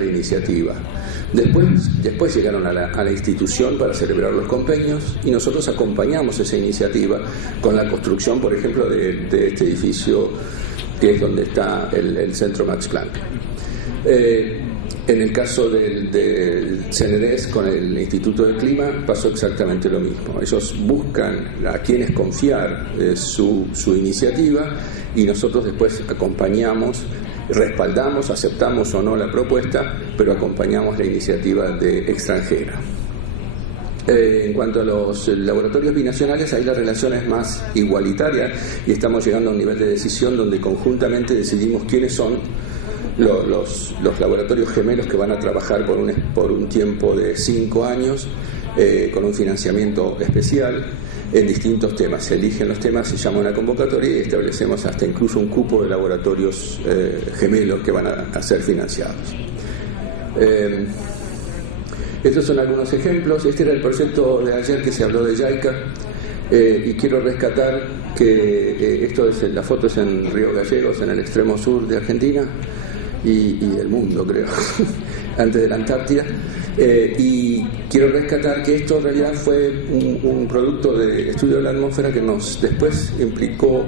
la iniciativa. Después llegaron a la institución para celebrar los convenios y nosotros acompañamos esa iniciativa con la construcción, por ejemplo, de este edificio que es donde está el Centro Max Planck. En el caso del CNDES con el Instituto del Clima pasó exactamente lo mismo. Ellos buscan a quienes confiar su iniciativa y nosotros después acompañamos, respaldamos, aceptamos o no la propuesta, pero acompañamos la iniciativa extranjera. En cuanto a los laboratorios binacionales, ahí la relación es más igualitaria y estamos llegando a un nivel de decisión donde conjuntamente decidimos quiénes son los laboratorios gemelos que van a trabajar por un tiempo de 5 años con un financiamiento especial en distintos temas. Se eligen los temas, se llama una convocatoria y establecemos hasta incluso un cupo de laboratorios gemelos que van a ser financiados. Estos son algunos ejemplos. Este era el proyecto de ayer que se habló de JICA y quiero rescatar que la foto es en Río Gallegos, en el extremo sur de Argentina y del mundo, creo, antes de la Antártida. Y quiero rescatar que esto en realidad fue un producto de estudio de la atmósfera que después implicó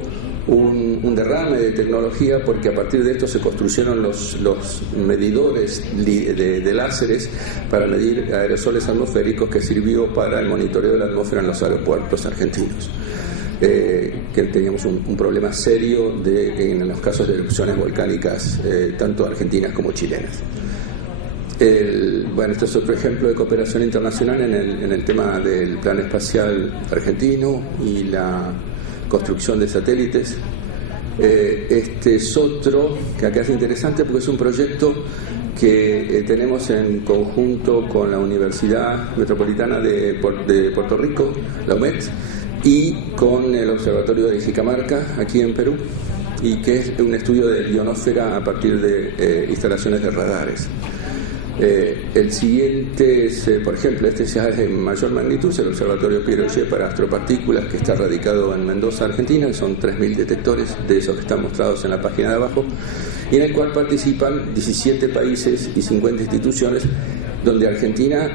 un derrame de tecnología, porque a partir de esto se construyeron los medidores de láseres para medir aerosoles atmosféricos, que sirvió para el monitoreo de la atmósfera en los aeropuertos argentinos. Que teníamos un problema serio en los casos de erupciones volcánicas, tanto argentinas como chilenas. Este es otro ejemplo de cooperación internacional en el tema del Plan Espacial Argentino y la construcción de satélites. Este es otro que acá es interesante porque es un proyecto que tenemos en conjunto con la Universidad Metropolitana de Puerto Rico, la UMED, y con el Observatorio de Jicamarca, aquí en Perú, y que es un estudio de ionosfera a partir de instalaciones de radares. El siguiente es, por ejemplo, este ya es de mayor magnitud, es el Observatorio Piero-Gé para astropartículas, que está radicado en Mendoza, Argentina, son 3.000 detectores, de esos que están mostrados en la página de abajo, y en el cual participan 17 países y 50 instituciones, donde Argentina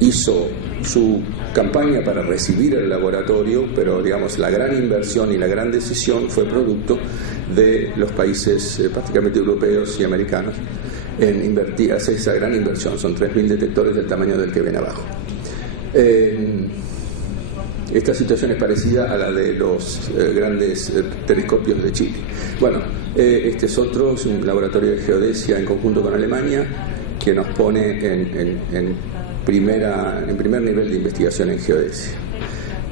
hizo su campaña para recibir el laboratorio, pero digamos la gran inversión y la gran decisión fue producto de los países prácticamente europeos y americanos en invertir, hacer esa gran inversión. Son 3.000 detectores del tamaño del que ven abajo. Esta situación es parecida a la de los grandes telescopios de Chile. Este es un laboratorio de geodesia en conjunto con Alemania, que nos pone en primer nivel de investigación en geodesia.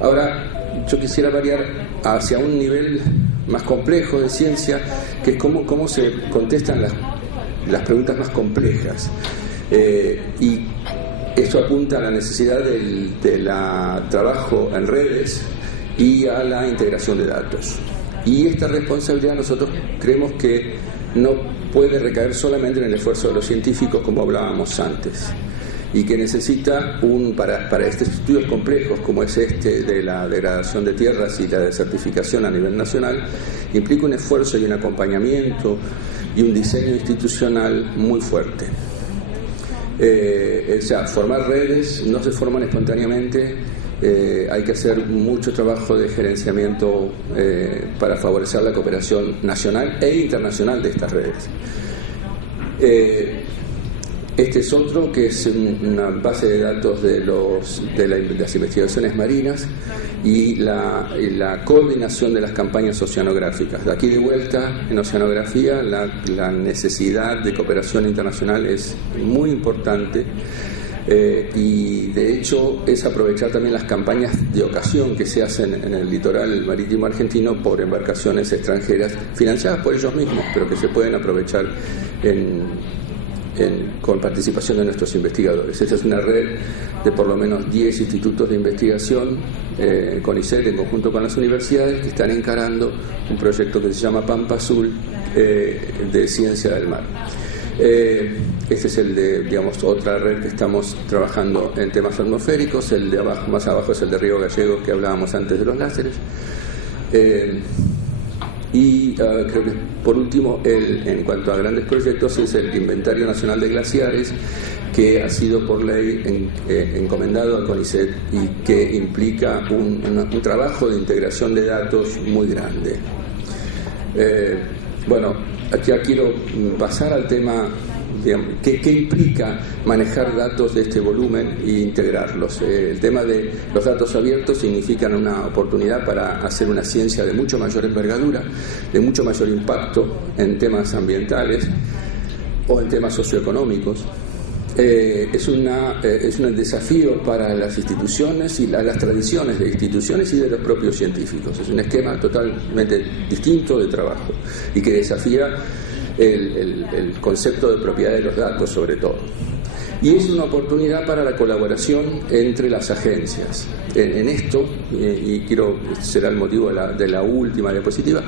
Ahora, yo quisiera variar hacia un nivel más complejo de ciencia, que es cómo se contestan las preguntas más complejas. Y esto apunta a la necesidad del trabajo en redes y a la integración de datos. Y esta responsabilidad nosotros creemos que no puede recaer solamente en el esfuerzo de los científicos, como hablábamos antes, y que necesita para estos estudios complejos como es este de la degradación de tierras y la desertificación a nivel nacional, implica un esfuerzo y un acompañamiento y un diseño institucional muy fuerte. Formar redes no se forman espontáneamente, hay que hacer mucho trabajo de gerenciamiento para favorecer la cooperación nacional e internacional de estas redes. Este es otro que es una base de datos de las investigaciones marinas y la coordinación de las campañas oceanográficas. De aquí de vuelta, en oceanografía, la necesidad de cooperación internacional es muy importante. Y de hecho es aprovechar también las campañas de ocasión que se hacen en el litoral marítimo argentino por embarcaciones extranjeras financiadas por ellos mismos, pero que se pueden aprovechar con participación de nuestros investigadores. Esta es una red de por lo menos 10 institutos de investigación con ICET en conjunto con las universidades, que están encarando un proyecto que se llama Pampa Azul de ciencia del mar. Este es el de, otra red que estamos trabajando en temas atmosféricos. El de abajo, más abajo, es el de Río Gallegos, que hablábamos antes de los láseres. Y creo que por último, en cuanto a grandes proyectos, es el Inventario Nacional de Glaciares, que ha sido por ley encomendado al CONICET y que implica un trabajo de integración de datos muy grande. Bueno, aquí quiero pasar al tema, digamos, ¿qué implica manejar datos de este volumen e integrarlos? El tema de los datos abiertos significan una oportunidad para hacer una ciencia de mucho mayor envergadura, de mucho mayor impacto en temas ambientales o en temas socioeconómicos. Es un desafío para las instituciones y las tradiciones de instituciones y de los propios científicos. Es un esquema totalmente distinto de trabajo y que desafía el concepto de propiedad de los datos, sobre todo. Y es una oportunidad para la colaboración entre las agencias. En esto, y será el motivo de la última diapositiva,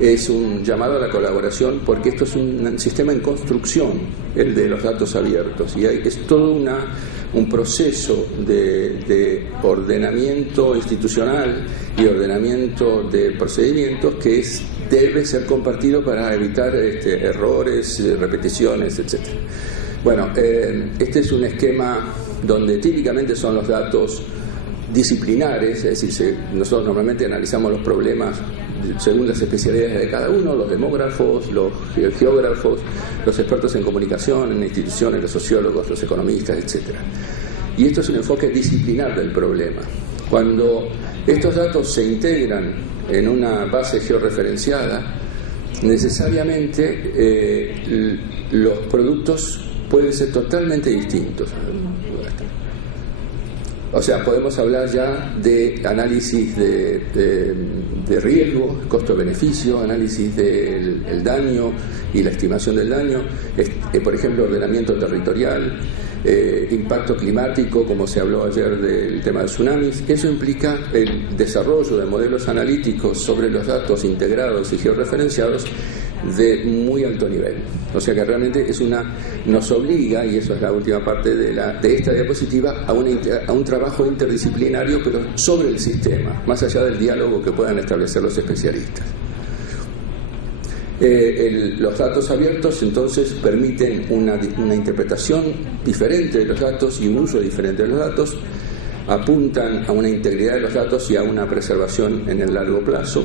es un llamado a la colaboración, porque esto es un sistema en construcción, el de los datos abiertos, y es todo un proceso de ordenamiento institucional y ordenamiento de procedimientos que debe ser compartido para evitar errores, repeticiones, etc. Bueno, este es un esquema donde típicamente son los datos disciplinares, es decir, nosotros normalmente analizamos los problemas según las especialidades de cada uno, los demógrafos, los geógrafos, los expertos en comunicación, en instituciones, los sociólogos, los economistas, etc. Y esto es un enfoque disciplinar del problema. Cuando estos datos se integran en una base georreferenciada, necesariamente los productos pueden ser totalmente distintos. O sea, podemos hablar ya de análisis de riesgo, costo-beneficio, análisis del daño y la estimación del daño, por ejemplo, ordenamiento territorial, impacto climático, como se habló ayer del tema de tsunamis. Eso implica el desarrollo de modelos analíticos sobre los datos integrados y georreferenciados de muy alto nivel. O sea que realmente nos obliga, y eso es la última parte de esta diapositiva, a un trabajo interdisciplinario, pero sobre el sistema, más allá del diálogo que puedan establecer los especialistas. Los datos abiertos entonces permiten una interpretación diferente de los datos y un uso diferente de los datos, apuntan a una integridad de los datos y a una preservación en el largo plazo.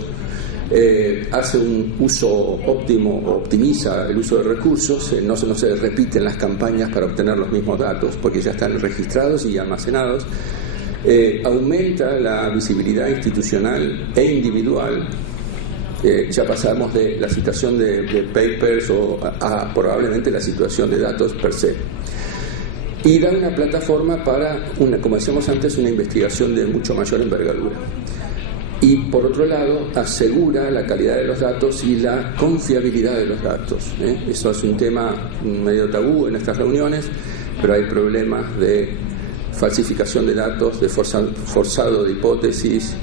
Hace un uso óptimo, optimiza el uso de recursos, no se repiten las campañas para obtener los mismos datos porque ya están registrados y almacenados, aumenta la visibilidad institucional e individual. Ya pasamos de la situación de papers a probablemente la situación de datos per se, y da una plataforma para, como decíamos antes, una investigación de mucho mayor envergadura. Y por otro lado, asegura la calidad de los datos y la confiabilidad de los datos. Eso es un tema medio tabú en estas reuniones, pero hay problemas de falsificación de datos, de forzado de hipótesis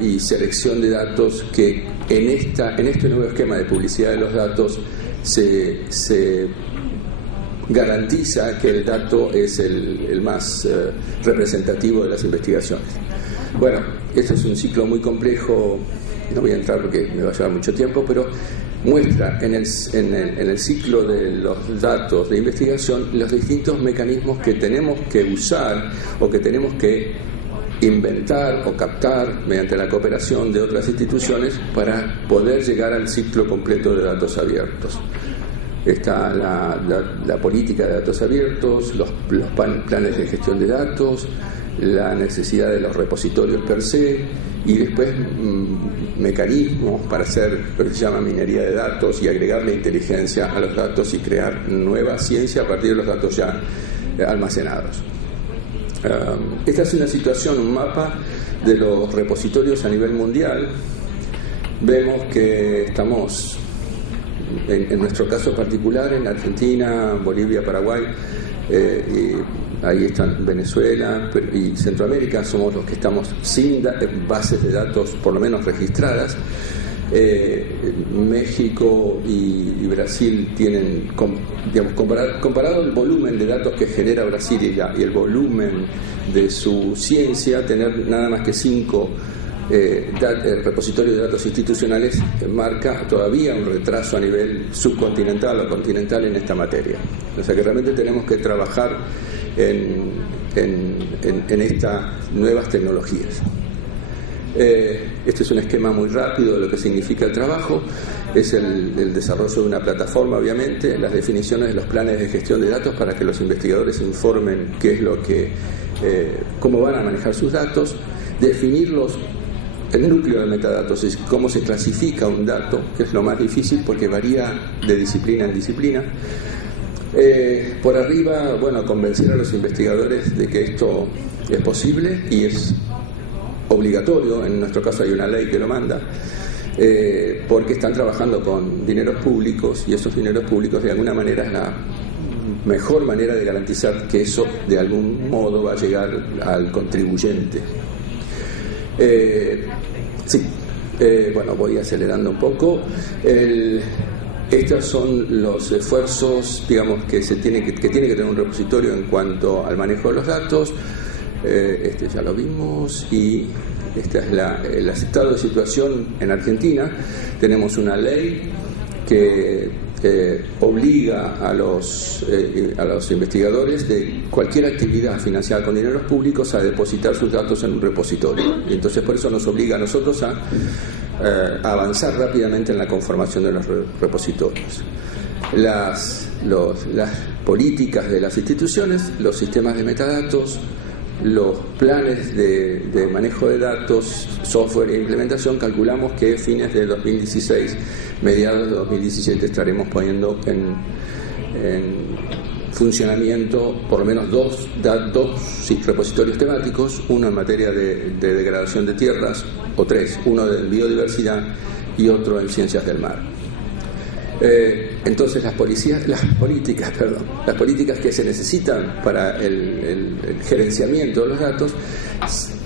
y selección de datos que en este nuevo esquema de publicidad de los datos se garantiza que el dato es el más representativo de las investigaciones. Bueno, este es un ciclo muy complejo, no voy a entrar porque me va a llevar mucho tiempo, pero muestra en el ciclo de los datos de investigación los distintos mecanismos que tenemos que usar o que tenemos que inventar o captar mediante la cooperación de otras instituciones para poder llegar al ciclo completo de datos abiertos. Está la política de datos abiertos, los planes de gestión de datos, la necesidad de los repositorios per se, y después mecanismos para hacer lo que se llama minería de datos y agregarle inteligencia a los datos y crear nueva ciencia a partir de los datos ya almacenados. Esta es una situación, un mapa de los repositorios a nivel mundial. Vemos que estamos, en nuestro caso particular, en Argentina, Bolivia, Paraguay, y ahí están Venezuela y Centroamérica, somos los que estamos sin bases de datos por lo menos registradas. México y Brasil tienen, digamos, comparado el volumen de datos que genera Brasil y el volumen de su ciencia, tener nada más que 5 el repositorio de datos institucionales marca todavía un retraso a nivel subcontinental o continental en esta materia. O sea que realmente tenemos que trabajar en estas nuevas tecnologías. Este es un esquema muy rápido de lo que significa el trabajo. Es el desarrollo de una plataforma, obviamente, las definiciones de los planes de gestión de datos para que los investigadores informen qué es lo que, cómo van a manejar sus datos, definirlos, el núcleo de metadatos, es cómo se clasifica un dato, que es lo más difícil porque varía de disciplina en disciplina. Por arriba, bueno, convencer a los investigadores de que esto es posible y es obligatorio. En nuestro caso hay una ley que lo manda, porque están trabajando con dineros públicos y esos dineros públicos de alguna manera es la mejor manera de garantizar que eso de algún modo va a llegar al contribuyente. Bueno, voy acelerando un poco. Estos son los esfuerzos, digamos, que tiene que tener un repositorio en cuanto al manejo de los datos. Este ya lo vimos, y este es el estado de situación en Argentina. Tenemos una ley que obliga a los investigadores de cualquier actividad financiada con dineros públicos a depositar sus datos en un repositorio, y entonces por eso nos obliga a nosotros a avanzar rápidamente en la conformación de los repositorios. Las políticas de las instituciones, los sistemas de metadatos, los planes de manejo de datos, software e implementación, calculamos que fines de 2016, mediados de 2017 estaremos poniendo en funcionamiento por lo menos dos repositorios temáticos, uno en materia de degradación de tierras, o tres, uno de biodiversidad y otro en ciencias del mar. Entonces las políticas que se necesitan para el gerenciamiento de los datos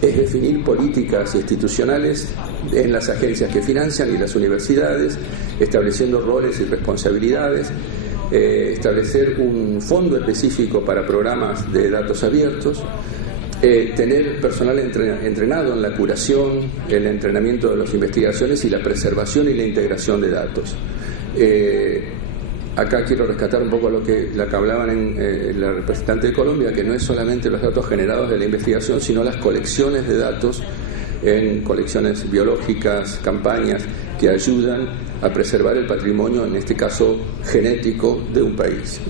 es definir políticas institucionales en las agencias que financian y las universidades, estableciendo roles y responsabilidades, establecer un fondo específico para programas de datos abiertos, tener personal entrenado en la curación, el entrenamiento de las investigaciones y la preservación y la integración de datos. Acá quiero rescatar un poco lo que hablaban la representante de Colombia, que no es solamente los datos generados de la investigación, sino las colecciones de datos en colecciones biológicas, campañas que ayudan a preservar el patrimonio, en este caso genético, de un país.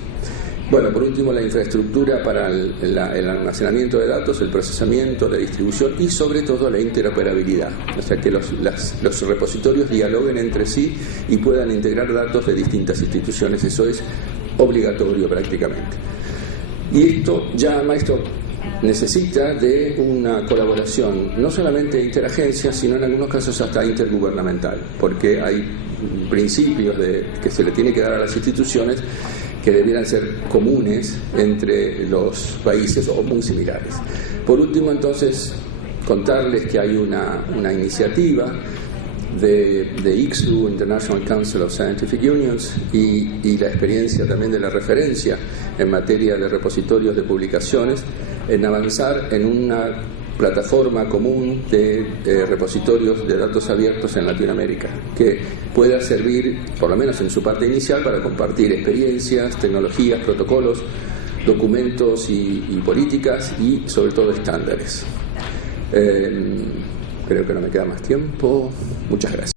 Bueno, por último, la infraestructura para el almacenamiento de datos, el procesamiento, la distribución y sobre todo la interoperabilidad, o sea que los repositorios dialoguen entre sí y puedan integrar datos de distintas instituciones. Eso es obligatorio prácticamente. Y esto necesita de una colaboración no solamente interagencia, sino en algunos casos hasta intergubernamental, porque hay principios que se le tiene que dar a las instituciones que debieran ser comunes entre los países o muy similares. Por último, entonces, contarles que hay una iniciativa de ICSU, International Council of Scientific Unions, y la experiencia también de la referencia en materia de repositorios de publicaciones, en avanzar en una plataforma común de repositorios de datos abiertos en Latinoamérica, que pueda servir, por lo menos en su parte inicial, para compartir experiencias, tecnologías, protocolos, documentos y políticas y sobre todo estándares. Creo que no me queda más tiempo. Muchas gracias.